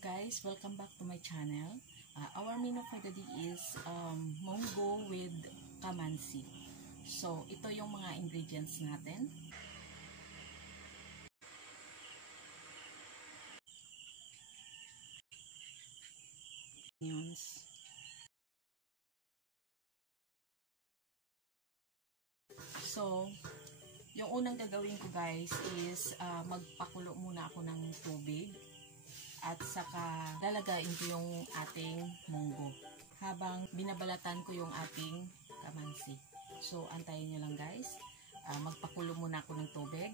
guys, welcome back to my channel. Our menu for the day is munggo with kamansi. So, ito yung mga ingredients natin. So, yung unang gagawin ko guys is magpakulo muna ako ng tubig. At saka lalagayin ko yung ating munggo habang binabalatan ko yung ating kamansi. So, antayin nyo lang guys. Magpakulo muna ako ng tubig.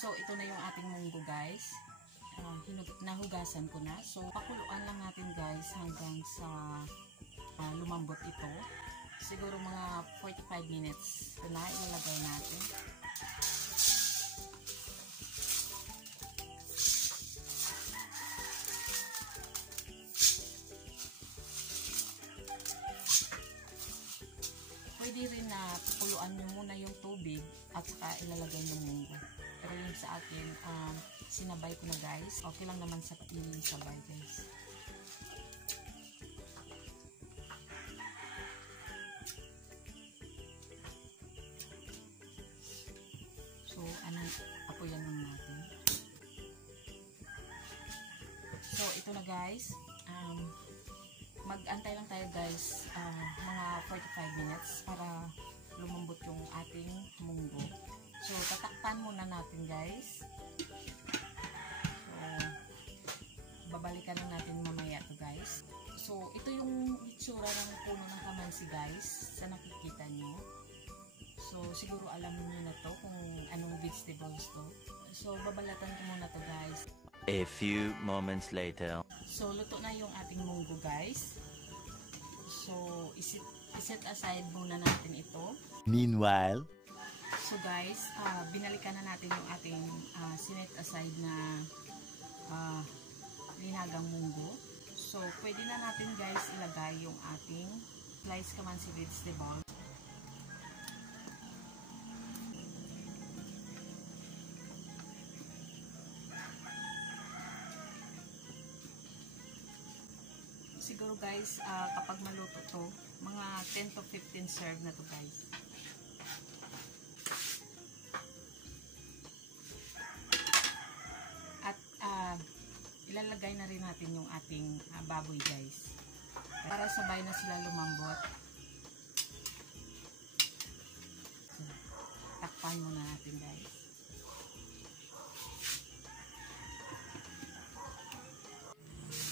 So, ito na yung ating munggo guys. Nahugasan ko na. So, pakuluan lang natin guys hanggang sa lumambot ito. Siguro mga 45 minutes. Ito na, ilalagay natin. Pwede rin na pakuluan nyo muna yung tubig at saka ilalagay yung munggo. Pero yung sa akin, sinabay ko na guys. Okay lang naman sa sabay guys. So, apoyan lang natin. So, ito na guys. Mag-antay lang tayo guys mga 45 minutes para lumambot yung ating munggo. So, tatakpan muna natin guys. So, babalikan na natin mamaya to guys. So, ito yung itsura ng puno ng kamansi guys sa nakikita nyo. So, siguro alam niyo na to kung anong vegetables to. So, babalatan ko muna to guys. A few moments later. So, luto na yung ating munggo guys. So, iset aside muna natin ito. Meanwhile. So guys, binalikan na natin yung ating sinet aside na linagang munggo. So, pwede na natin guys ilagay yung ating sliced kamansi vegetable. Siguro guys, kapag maluto to, mga 10 to 15 serve na to guys. At ilalagay na rin natin yung ating baboy guys. Para sabay na sila lumambot. So, takpan muna natin guys.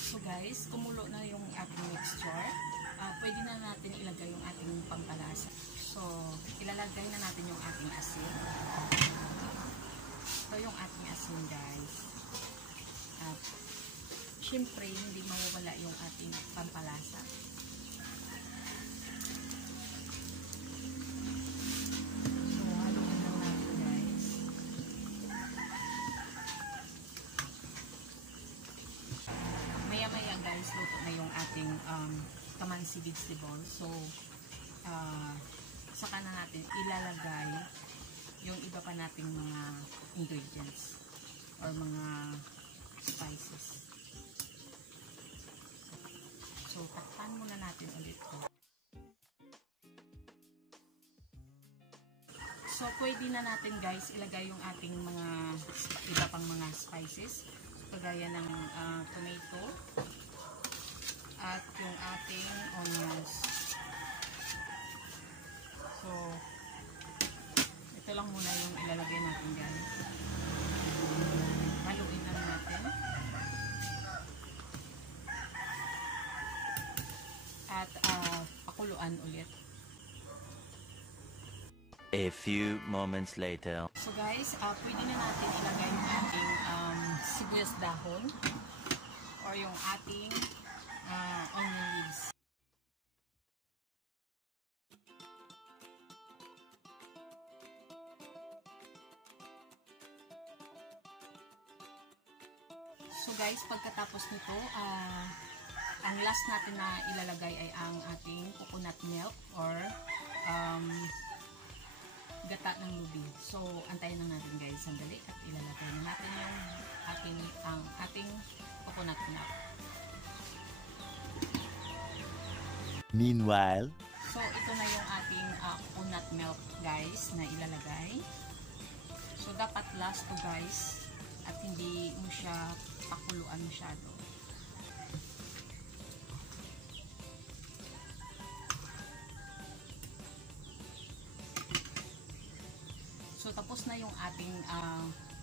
So guys, kumulo na yung ating mixture. Pwede na natin ilagay yung ating pampalasa. So, ilalagay na natin yung ating asin. Ito yung ating asin guys. At syempre, hindi mawawala yung ating pampalasa. So, haluan lang natin guys. Maya-maya guys, luto na yung ating kamansi vegetable. So, saka na natin ilalagay yung iba pa nating mga ingredients or mga spices. So, takpan muna natin ulit ito. So, pwede na natin guys ilagay yung ating mga iba pang mga spices. Kagaya ng tomato at yung ating onions. So, ito lang muna yung ilalagay natin guys. Haluin lang natin. At pakuluan ulit. A few moments later. So guys, pwede na natin ilagay yung ating sibuyas dahon or yung ating onion leaves. So guys, pagkatapos nito, ang last natin na ilalagay ay ang ating coconut milk or gata ng lubi. So, antayin lang natin guys, sandali at ilalagay na natin ang ating coconut milk. Meanwhile, So, ito na yung ating coconut milk guys na ilalagay. So, dapat last to guys at hindi mo siya pakuluan masyado. So, tapos na yung ating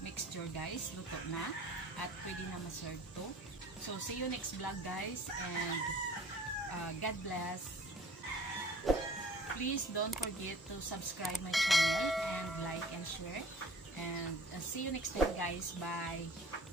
mixture guys. Luto na. At pwede na ma-serve to. So, see you next vlog guys. And God bless. Please don't forget to subscribe my channel and like and share. And see you next time guys. Bye.